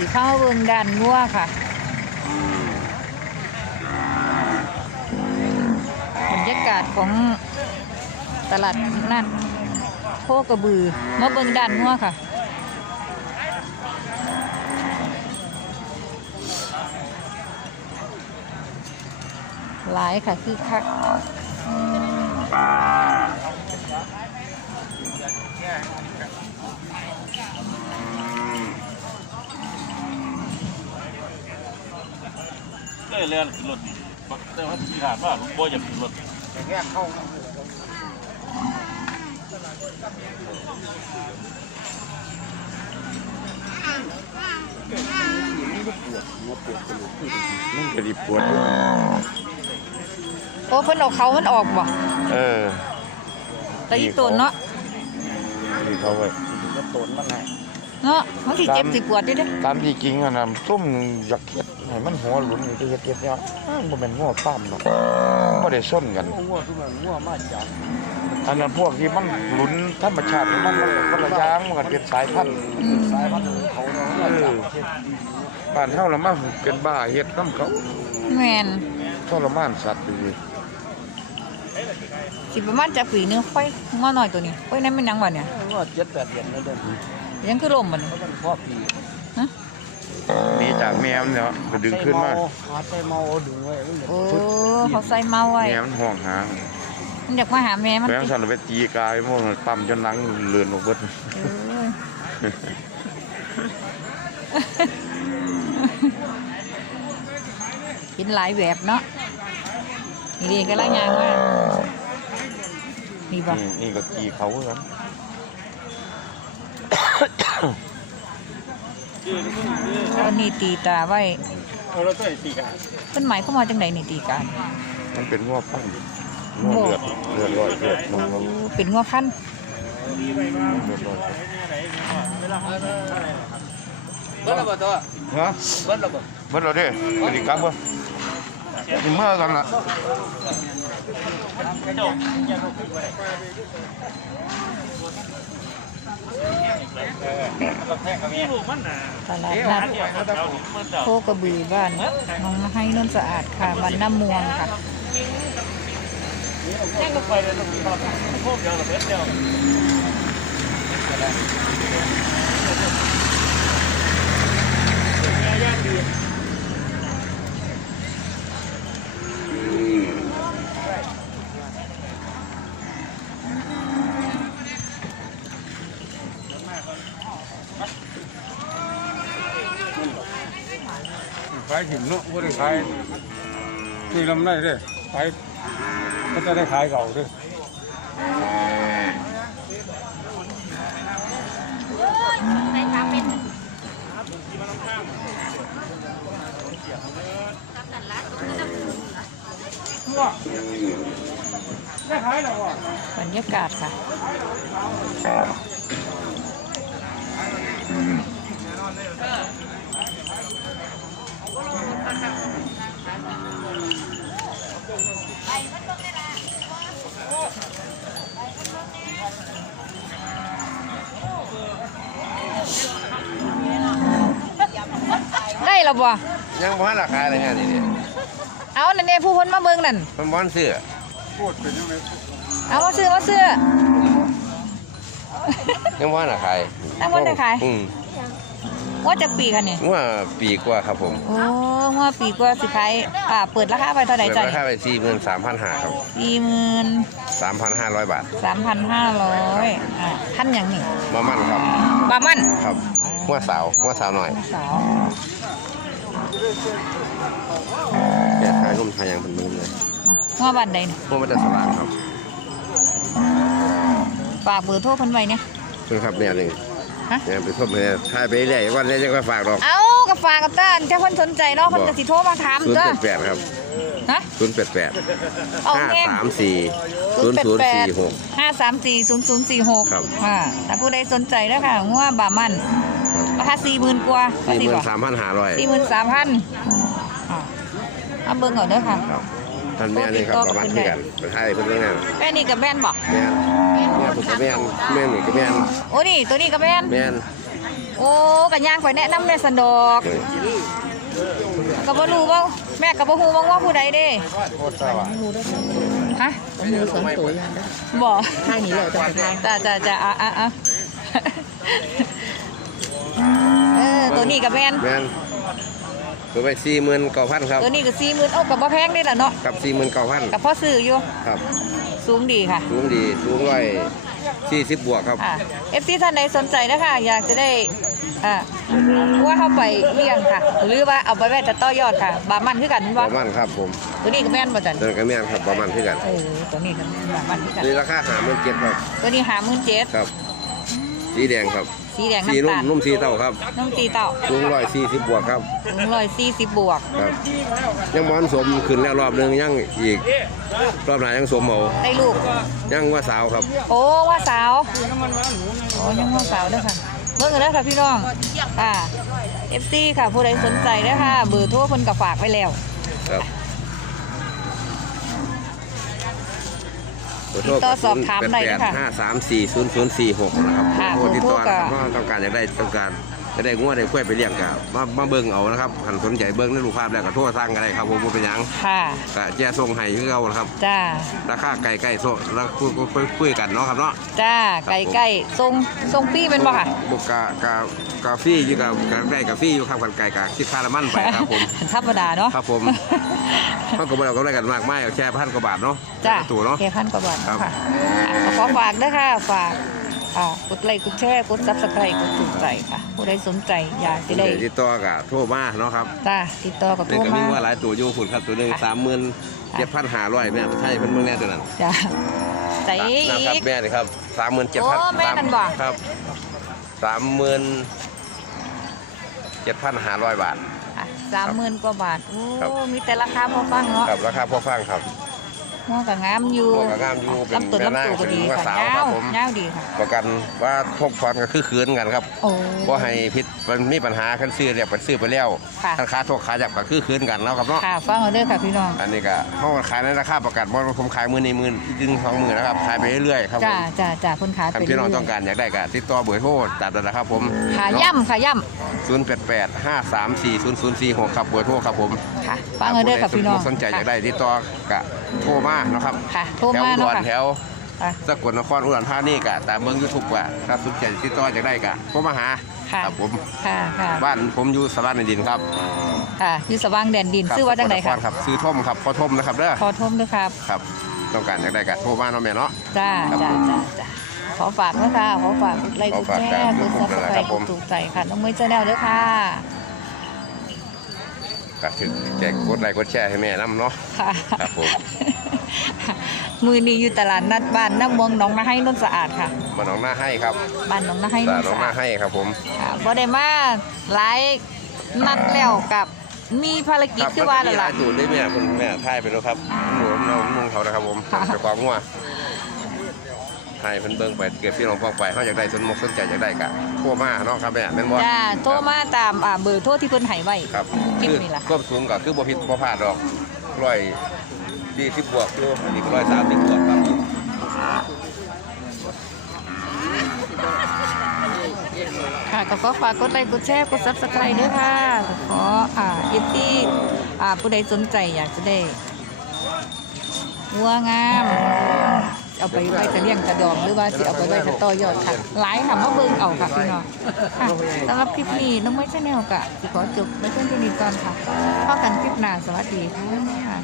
สีเข้าเบิงด้านงัวค่ะบรรยากาศของตลาดนัดโคกระบือมาเบิงด้านงัวค่ะหลายค่ะคือคักเล่ เล่นขึ้นรถบักแต่ว่าที่หาดว่าผมบ่อยากขึ้นรถมันก็ดิปวดอยู่โอ้เพิ่นเอาเขามันออกบ่เออแต่อีตัวเนาะนี่เขาไว้เนาะมันสิเจ็บสิปวดอยู่เด้ตามที่จริงอะนะส้มอยากเฮ็ด ให้มันหัวหลุนนี่จะเฮ็ดเฮ็ดเนี่ยอ้าวบ่แม่นงัวป้ามหรอกบ่ได้ส้นกันงัวทุกมันงัวมาจากอันนั้นพวกที่มันหลุนธรรมชาติของมันมันก็คนละอย่างมันก็เป็นสายพันธุ์สายพันธุ์ของเขาเนาะเออบ้านเฮาละมาเป็นบ้าเฮ็ดนํเขาแม่นทรมานสัตว์ดีสิประมาณจักปีหนึงค่อยงอหน่อยตัวนี้ค่อยนั้นมันยังบ่เนี่ยงัวเจ็ดแปดเดือนแล้วเดินยังคือลมบ่เนี่ยเขาเป็นพ่อปี หนีจากแมวมันเนี่ยก็ดึงขึ้นมาหาใจเมาดึงไว้มันเหลือโอ้เขาใส่เมาไว้แมวมันห่วงหางมันอยากมาหาแม่มันแมวติสั่นไปตีกายพวกมันปั๊มจนหนังเลือนออกเบิดเออกินหลายแบบเนาะนี่ดีก็ละยางว่านี่บ่นี่นี่ก็ตีเขาครับ เอานี่ตีตาไว้เอาเราต้องตีกันเพิ่นหมายเข้ามว่าจังไดนี่ตีการมันเป็นงัวปั้นงัวเลือดเลือดลอยเลือดมันมันเป็นงัวพันธุ์เลือดลอยเบิ้ลระเบิดตัวฮะเบิ้ลระเบิดเบิดเราเด้ไปดีกับบ่เมื่อกันล่ะมีลูกมันน่ะ ตลาดนัดโคกระบือบ้านหน้องให้นุ่นสะอาดค่ะบ้านน้ำมวงค่ะ แค่ก็ไปเลยลูกเรายวเราเบ็ดเดียวขายถิ่นเนาะบ่ได้ขายที่ลำไรเด้ขายก็จะได้ขายเก่าเด้ได้ขายแล้วว่ะบรรยากาศค่ะ ได้แล้วบ่ยังบ่ทันราคาเลยฮะนี่นี่เอานั่นเองผู้คนมาเบิ่งนั่นมันบ่ทันซื้อพูดเป็นยังไงเอามาซื้อมาซื้อ ยังบ่ทันราคายังบ่ทันได้ขายอืม ว่าจะปีค่ะนี่ว่าปีกว่าครับผมโอ้ว่าปีกว่าสิขายอ่าเปิดราคาไปเท่าไหร่เปิดจ้ะราคาไป43,500ครับสี่หมื่น3,500บาทสามพันห้าร้อยอ่าท่านอย่างนี้มามั่นครับบามันครับหัวสาวหัวสาวหน่อยสาวแกขายนมทายังเป็นมึงเลยว่าบันใดนี่พวกมันจะสว่างครับฝากเบอร์โทรเพันไว้เนี่ยเพิ่นครับเนี่ยหนึง ฮะเนี่ยไปทบเนี่ยถ่ายไปเรื่อยวันนี้จะไปฝากดอกเอากับฝากกับต้านถ้าเพิ่นสนใจเนาะเพิ่นก็สิโทรมาถามจ้ะ088ครับฮะ088เอาแง่534 0046ห้าสามสี่ศูนย์ศูนย์สี่หกครับค่ะถ้าผู้ใดสนใจนะคะงัวบามันราคาสี่หมื่นกว่าสี่หมื่น43,500สี่หมื่นสามพันเอาเบิ่งเอาเด้อค่ะครับ ท่านแม่นี่ครับประมาณคือกันไปถ่ายเพิ่นเบิ่งแน่แม่นี่กับแม่นบ่แม่นแม่นผมก็แม่นแม่นนี่ก็แม่นโอ้นี่ตัวนี้กับแม่นแม่นโอ้กันย่างไปแนะนำแม่สันดอกก็บ่รู้ว่าแม่ก็บ่ฮู้ว่าว่าผู้ใดเด้โคตรเศร้าอะฮะมือสองตัวอย่างนั้นบ่ทางนี้แล้วจะไปทางจ้าจ้าจ้าอะอะอะเออตัวนี้ก็แม่นแม่น ตัวไปสี่หมื่นเก้าพันครับตัวนี้ก็40,000เอ้าก็บ่แพงนี่ล่ะเนาะกับสี่หมื่นเก้าพันก็พอซื้ออยู่ครับสูงดีค่ะ สูงดีสูงร้อยสี่สิบบวกครับอ่า FC ท่านใดสนใจนะคะอยากจะได้อ่าว่าเข้าไปเลี้ยงค่ะ หรือว่าเอาไปไว้แต่ต่อยอดค่ะ บามันคือกันปว่าระมาณครับผมตัวนี้ก็แม่นบ่จันเดินกระเมียนครับประมาณที่กันเออตัวนี้ก็บามันคือกันนี่ราคาหาหมื่นเจ็ดครับตัวนี้หามื่นเจ็ดครับ สีแดงครับสีแดงสีน้ำนุ่มตาลนุ่มสีเต้าครับน้ำตีเต่าสูงร้อยสี่สิบบวกครับถึงร้อยสี่สิบบวก ครับ ยังมอนสมขึ้นแล้วรอบหนึงยังอีก รอบหน้ายังสมเอาได้ลูก ยังว่าสาวครับ โอ้ว่าสาวโอ้ยังว่าสาวเด้อค่ะเมื่อกันแล้วค่ะพี่น้องอ่า FC ค่ะผู้ใดสนใจเด้อค่ะ เบอร์โทรเพิ่นก็ฝากไว้แล้ว ครับ ติดต่อสอบถามได้นะคะห้าสามสี่ศูนย์ศูนย์สี่หกนะครับค่ะโทรติดต่อโทรก็นะครับว่าต้องการอยากได้ต้องการ จะได้งวดได้กล้วยไปเลี้ยงกับมามาเบิ่งเอานะครับหันสนใจเบิ่งในรูปภาพแล้วก็โทรสั่งกันได้ครับผมบ่เป็นหยังค่ะก็แจ้ส่งให้คือเอานะครับ จ้า ราคาไก่ไก่โซแล้วคุยคุยคุยกันเนาะครับเนาะ จ้า ไก่ไก่ทรงทรงพี่เป็นบ่ค่ะ บุกกากากาฟี่อยู่กับกาได้กาฟี่อยู่ครับกันไก่กาคิดค่าน้ำมันไปครับผม ธรรมดาเนาะ ครับผมเขาก็บ่ได้เอากำไรกันมากมายเอาแค่พันกว่าบาทเนาะจ้าตัวเนาะ แค่พันกว่าบาทครับค่ะอะขอฝากด้วยค่ะ ฝาก อ่ากดไลค์กดแชร์กดซับสไครต์กดถูกใจค่ะผู้ใดสนใจอยากจะได้เดี๋ยวติดต่อกับโทรมาเนาะครับจ้าติดต่อกับนี่โทรก็มีมา ว่าหลายตัวอยู่ฝุ่นครับตัวหนึ่งสามหมื่นเจ็ดพันห้าร้อยแม่ใช่เพิ่นเมืองแน่ตัวนั้นจ้าใส่นะครับอีกแม่นี่ครับสามหมื่นเจ็ดพันโอ้แม่นั่นบ่ ครับสามหมื่นเจ็ดพันห้าร้อยบาท สามหมื่นกว่าบาท โอ้ ครับ มีแต่ราคาพอฟังเนาะ ครับราคาพอฟังครับ หัวกับงามอยู่หัวก็งามอยู่เป็นลำตัวแม่นางลำตัวก็ดีเป็นว่าค่ะสาวครับยาวผม ยาวดีค่ะ ประกันว่าทกพรก็คือคืนกันครับโอ้ ว่าให้พิษมันมีปัญหาคันซื้อเรียกไปซื้อไปแล้วค่ะ คันค้าทกขายจากก็คือคืนกันเนาะครับเนาะค่ะฟังเอาเด้อค่ะพี่น้องอันนี้ก็เฮาขายในราคาประกันบ่ว่าผมขายมื้อนี้มื้อดึงสองมื้อนะครับขายไปเรื่อยๆครับผจ้ามจ้าจ้าเพิ่นขายคันไปพี่น้องเรื่ต้ออยงการอยากได้ก็ติดต่อเบอร์โทรตามนั้นนะครับผมๆค่ะย่ำค่ะย่088 534 0046ครับเบอร์โทรครับผมำค่ะฟังเอาเด้อค่ะพี่น้องสนใจอยากได้ติดต่อก็โทรมาเนาะครับค่ะโทรแถวมาอุดเนาะรค่ะ แถวค่ะ สกลนครอุดรธานีก็ตามเบิ่ง YouTube ก็ถ้าสนใจติดต่ออยากได้ก็โทรมาหาค่ะครับผมค่ะค่ะบ้านผมอยู่สระในดินครับค่ะอยู่สว่างแดนดินครับชื่อว่าจังไดสกลนค่ะรครับซื้อท่มครับพอท่มนะครับเด้อขอทมด้วยครับครับ ต้องการอยากได้ก็โทรมาเนาะแม่เนาะ จ้าครับจ้าจ้าจ้าขอฝากด้วยค่ะขอฝากกดไลค์ขกอดฝากแชร์คกรับดซับสไครครับต์ผกมดถูกใจค่ะน้องมือเจ้าแนวด้วยค่ะ ก็ถึงแจกกดไลค์กดแชร์ให้แม่นํเนาะค่ะครับผมมือนี้อยู่ตลาดนัดบ้านน้ำมวงหนองนาให้นนท์สะอาดค่ะมาน้องหน้าให้ครับบ้านหนองนาให้นตานท์น้องสะหอาน้าดให้ครับผม ค่ะบ่ได้มาหลายนัดแล้วกับมีภารกิจที่ว่าแล้แล้ววล่ะล่ะจูดได้แม่คุณแม่ถ่ายไปแล้วครับหนูน้องนุ่งเขานะครับผมค่ะ เจ้าของงัว ให้เพิ่นเบิ่งไปเก็บพี่น้องพองไปเฮาอยากได้สนมกสนใจอยากได้ก็โทรมาเนาะครับแม่แม่นบ่จ้าโทรมาตามอ่าเบอร์โทรที่เพิ่นให้ไว้ครับคลิปคือนี่ล่ะ ควบสูงก็คือบ่ผิดบ่พลาดดอกร้อยสี่สิบบวกอยู่อันนี้ก็ร้อยสามสิบบวกครับค่ะก็ขอฝากกดไลค์กดแชร์กด Subscribe ด้วยค่ะก็ขออ่าเอฟที่อ่าผู้ใดสนใจอยากจะได้วัวงาม เอาไปไว้จะเลี้ยงกระดองหรือว่าสิเอาไปไว้จะต่อยอดค่ะหลายค่ะมาเบิ่งเอาค่ะพี่น้องค่ะสำหรับคลิปนี้น้องไม่ใช่แนวกะขอจบในเพื่อนที่นี้ก่อนค่ะพบกันคลิปหน้าสวัสดีค่ะ